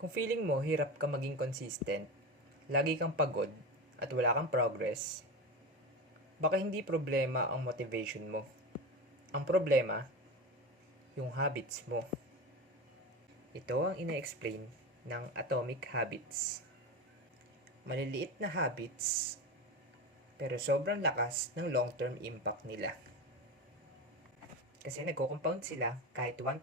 Kung feeling mo hirap ka maging consistent, lagi kang pagod, at wala kang progress, baka hindi problema ang motivation mo. Ang problema, yung habits mo. Ito ang ina-explain ng Atomic Habits. Maliliit na habits, pero sobrang lakas ng long-term impact nila. Kasi nagko-compound sila kahit 1%,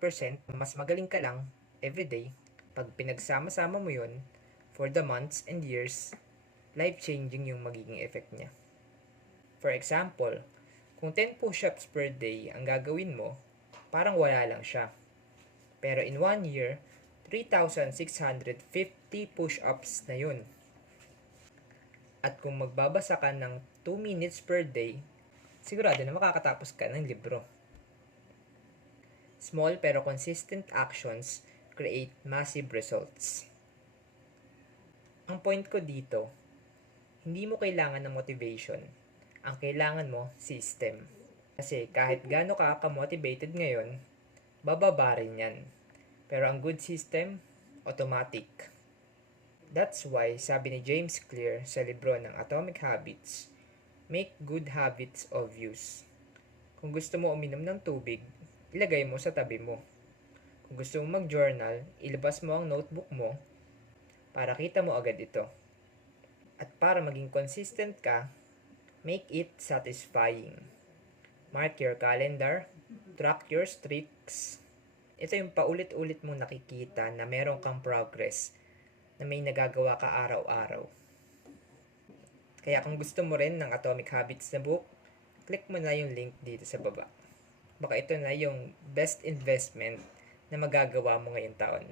mas magaling ka lang everyday. Pag pinagsama-sama mo yun, for the months and years, life-changing yung magiging effect niya. For example, kung 10 push-ups per day ang gagawin mo, parang wala lang siya. Pero in 1 year, 3,650 push-ups na yun. At kung magbabasa ka ng 2 minutes per day, sigurado na makakatapos ka ng libro. Small pero consistent actions create massive results. Ang point ko dito, hindi mo kailangan ng motivation. Ang kailangan mo, system. Kasi kahit gaano ka ka-motivated ngayon, bababa rin yan. Pero ang good system, automatic. That's why sabi ni James Clear sa libro ng Atomic Habits, make good habits obvious. Kung gusto mo uminom ng tubig, ilagay mo sa tabi mo. Kung gusto mo mag-journal, ilabas mo ang notebook mo para kita mo agad ito. At para maging consistent ka, make it satisfying. Mark your calendar, track your streaks. Ito yung paulit-ulit mong nakikita na meron kang progress, na may nagagawa ka araw-araw. Kaya kung gusto mo rin ng Atomic Habits na book, click mo na yung link dito sa baba. Baka ito na yung best investment na magagawa mo ngayong taon.